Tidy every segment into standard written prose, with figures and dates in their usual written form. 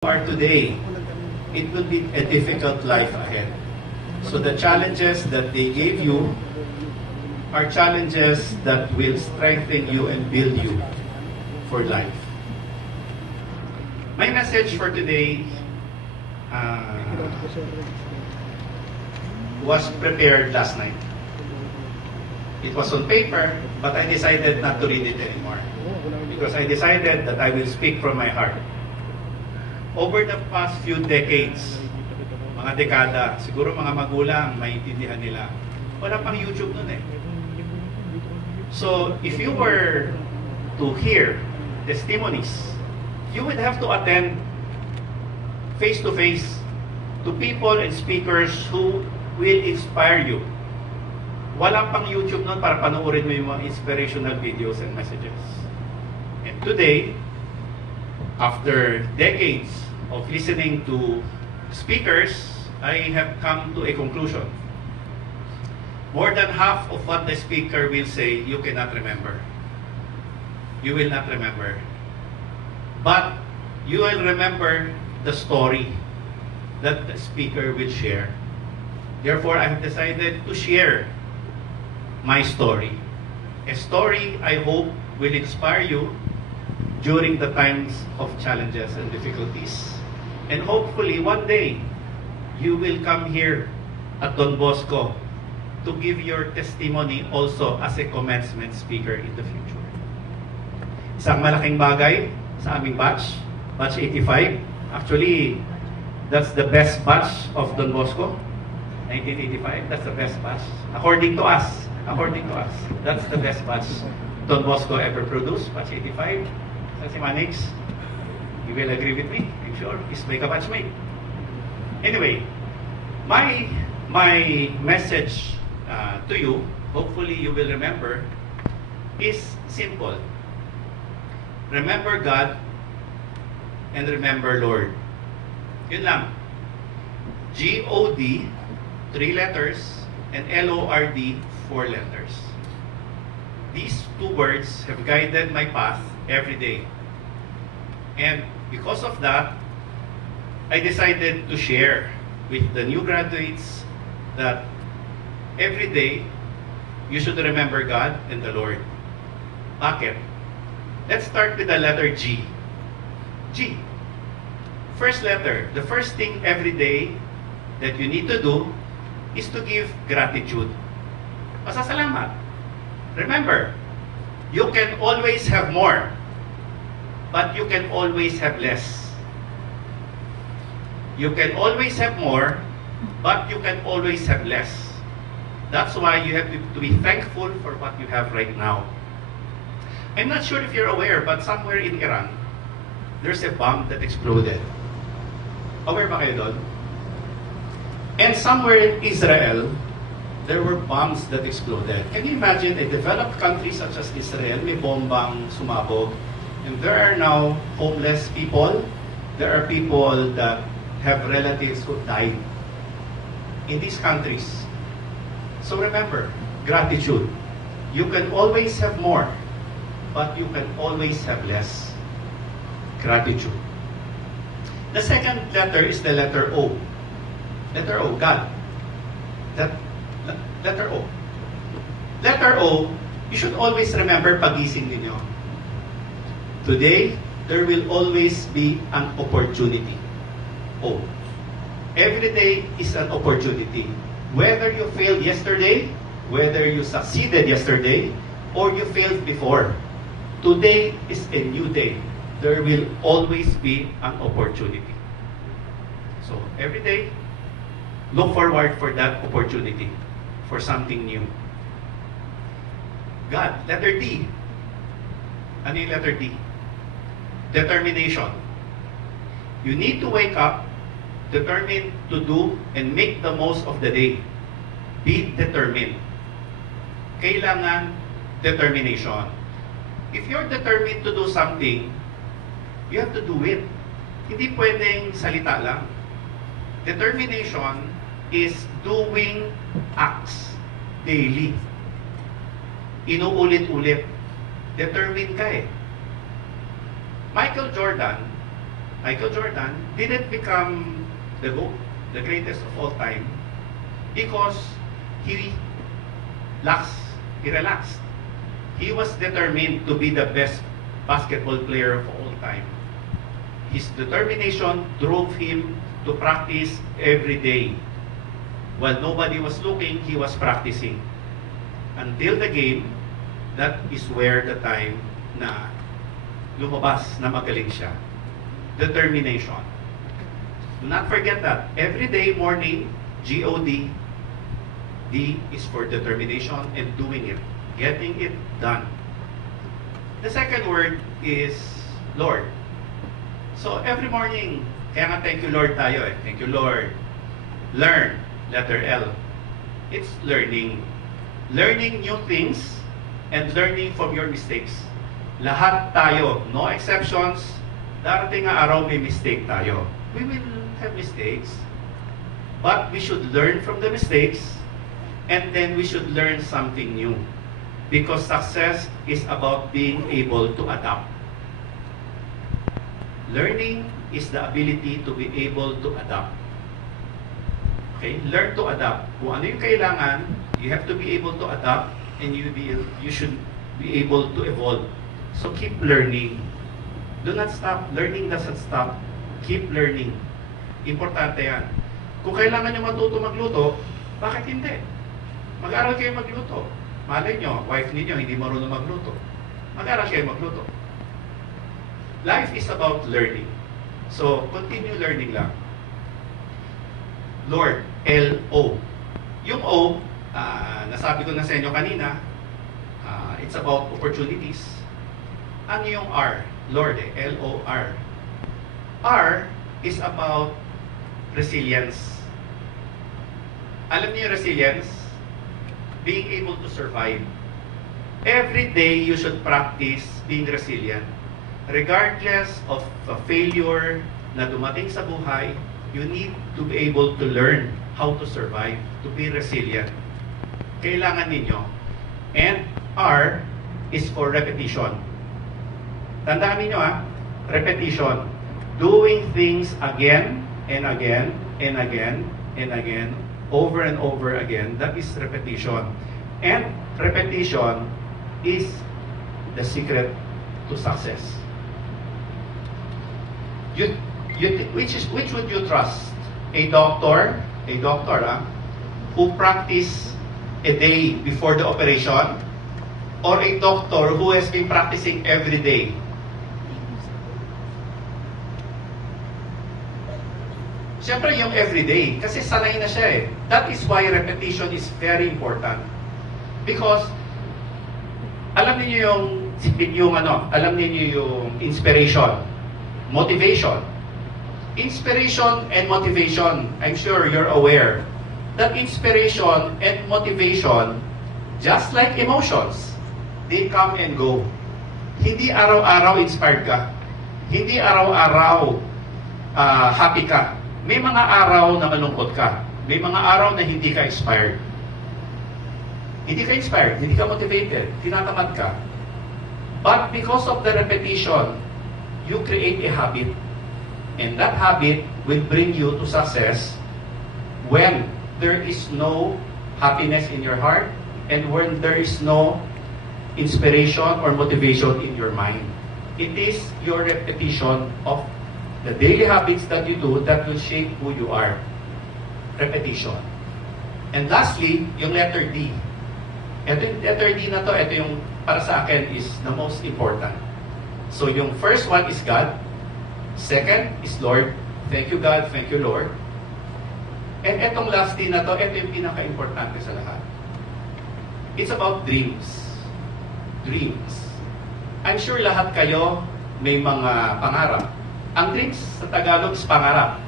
are today, it will be a difficult life ahead. So the challenges that they gave you are challenges that will strengthen you and build you for life. My message for today was prepared last night. It was on paper, but I decided not to read it anymore because I decided that I will speak from my heart. Over the past few decades, mga dekada, siguro mga magulang, maintindihan nila, wala pang YouTube nun eh. So, if you were to hear testimonies, you would have to attend face-to-face to people and speakers who will inspire you. Wala pang YouTube nun para panoorin mo yung mga inspirational videos and messages. And today, after decades of listening to speakers, I have come to a conclusion. More than half of what the speaker will say, you cannot remember. You will not remember. But you will remember the story that the speaker will share. Therefore, I have decided to share my story. A story I hope will inspire you during the times of challenges and difficulties. And hopefully one day, you will come here at Don Bosco to give your testimony also as a commencement speaker in the future. Isang malaking bagay sa aming batch 85. Actually, that's the best batch of Don Bosco. 1985, that's the best batch. According to us, that's the best batch Don Bosco ever produced, batch 85. Si Manix, you will agree with me, I'm sure. He's my batchmate. Anyway, my message to you, hopefully you will remember, is simple. Remember God and remember Lord. Yun lang. G-O-D, 3 letters, and L-O-R-D, 4 letters. These 2 words have guided my path every day. And because of that, I decided to share with the new graduates that every day, you should remember God and the Lord. Bakit? Let's start with the letter G. G. First letter, the first thing every day that you need to do is to give gratitude. Pasasalamat. Remember, you can always have more, but you can always have less. You can always have more, but you can always have less. That's why you have to be thankful for what you have right now. I'm not sure if you're aware, but somewhere in Iran, there's a bomb that exploded. Aware ba kayo doon? And somewhere in Israel, there were bombs that exploded. Can you imagine a developed country such as Israel, may bombang sumabog, and there are now homeless people, there are people that have relatives who died in these countries. So remember, gratitude. You can always have more, but you can always have less. Gratitude. The second letter is the letter O. Letter O, God. Letter O. Letter O, you should always remember pagising ninyo. Today, there will always be an opportunity. O. Every day is an opportunity. Whether you failed yesterday, whether you succeeded yesterday, or you failed before, today is a new day. There will always be an opportunity. So, every day, look forward for that opportunity, for something new. God, letter D. Ano yung letter D? Determination. You need to wake up, determined to do and make the most of the day. Be determined. Kailangan determination. If you're determined to do something, you have to do it. Hindi pwedeng salita lang. Determination is doing acts daily. Inuulit-ulit. Determined ka eh. Michael Jordan Michael Jordan didn't become the GOAT, the greatest of all time, because he relaxed. He was determined to be the best basketball player of all time. His determination drove him to practice every day. While nobody was looking, he was practicing. Until the game, that is where the time na lumabas na magaling siya. Determination. Do not forget that. Every day morning, G-O-D, D is for determination and doing it. Getting it done. The second word is Lord. So every morning, kaya nga thank you Lord tayo eh. Thank you Lord. Learn, letter L. It's learning. Learning new things and learning from your mistakes. Lahat tayo, no exceptions. Darating nga araw may mistake tayo. We will have mistakes. But we should learn from the mistakes and then we should learn something new. Because success is about being able to adapt. Learning is the ability to be able to adapt. Okay? Learn to adapt. Kung ano yung kailangan, you have to be able to adapt and you should be able to evolve. So keep learning. Do not stop. Learning doesn't stop. Keep learning. Importante yan. Kung kailangan nyo matuto magluto, bakit hindi? Mag-aral kayo magluto. Malay nyo, wife ninyo hindi marunong magluto. Mag-aral kayo magluto. Life is about learning. So, continue learning lang. Lord, L-O. Yung O, nasabi ko na sa inyo kanina, it's about opportunities. Ano yung R? Lord, L-O-R. R is about resilience. Alam niyo yung resilience? Being able to survive. Every day, you should practice being resilient. Regardless of a failure na dumating sa buhay, you need to be able to learn how to survive, to be resilient. Kailangan ninyo. And R is for repetition. Tandaan ninyo repetition. Doing things again and again and again and again, over and over again. That is repetition. And repetition is the secret to success. Which would you trust? A doctor who practice a day before the operation, or a doctor who has been practicing every day? Siyempre yung everyday, kasi sanay na siya eh. That is why repetition is very important. Because, alam niyo alam niyo yung inspiration, motivation. Inspiration and motivation, I'm sure you're aware that inspiration and motivation, just like emotions, they come and go. Hindi araw-araw inspired ka. Hindi araw-araw happy ka. May mga araw na malungkot ka. May mga araw na hindi ka inspired. Hindi ka inspired, hindi ka motivated, tinatamad ka. But because of the repetition, you create a habit. And that habit will bring you to success when there is no happiness in your heart and when there is no inspiration or motivation in your mind. It is your repetition of the daily habits that you do that will shape who you are. Repetition. And lastly, yung letter D. Ito yung letter D na to, ito yung para sa akin is the most important. So yung first one is God. Second is Lord. Thank you God, thank you Lord. And etong last D na to, ito yung pinaka-importante sa lahat. It's about dreams. Dreams. I'm sure lahat kayo may mga pangarap. Ang dreams sa Tagalog is pangarap.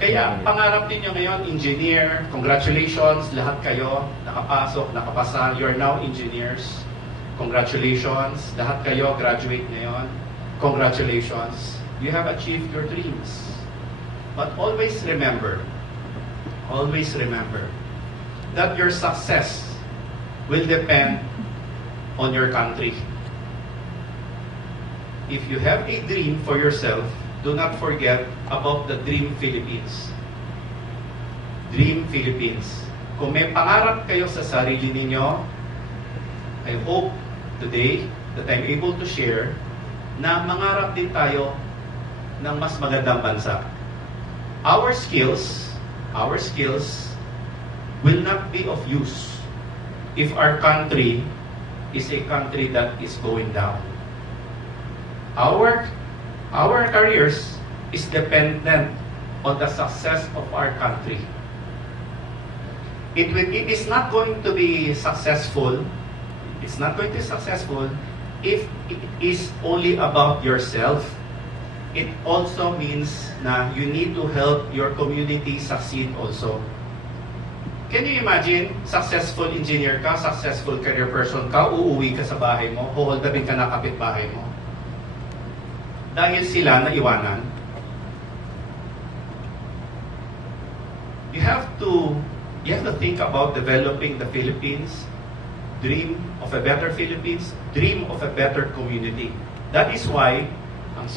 Kaya pangarap ninyo ngayon, engineer, congratulations, lahat kayo, nakapasok, nakapasa, you're now engineers. Congratulations, lahat kayo, graduate ngayon. Congratulations, you have achieved your dreams. But always remember that your success will depend on your country. If you have a dream for yourself, do not forget about the Dream Philippines. Dream Philippines. Kung may pangarap kayo sa sarili ninyo, I hope today that I'm able to share na mangarap din tayo ng mas magandang bansa. Our skills will not be of use if our country is a country that is going down. Our careers is dependent on the success of our country. It is not going to be successful. It's not going to be successful if it is only about yourself. It also means na you need to help your community succeed also. Can you imagine, successful engineer ka, successful career person ka, uuwi ka sa bahay mo, huholdabin ka na kapitbahay mo. Dahil sila naiwanan. You have to think about developing the Philippines, dream of a better Philippines, dream of a better community. That is why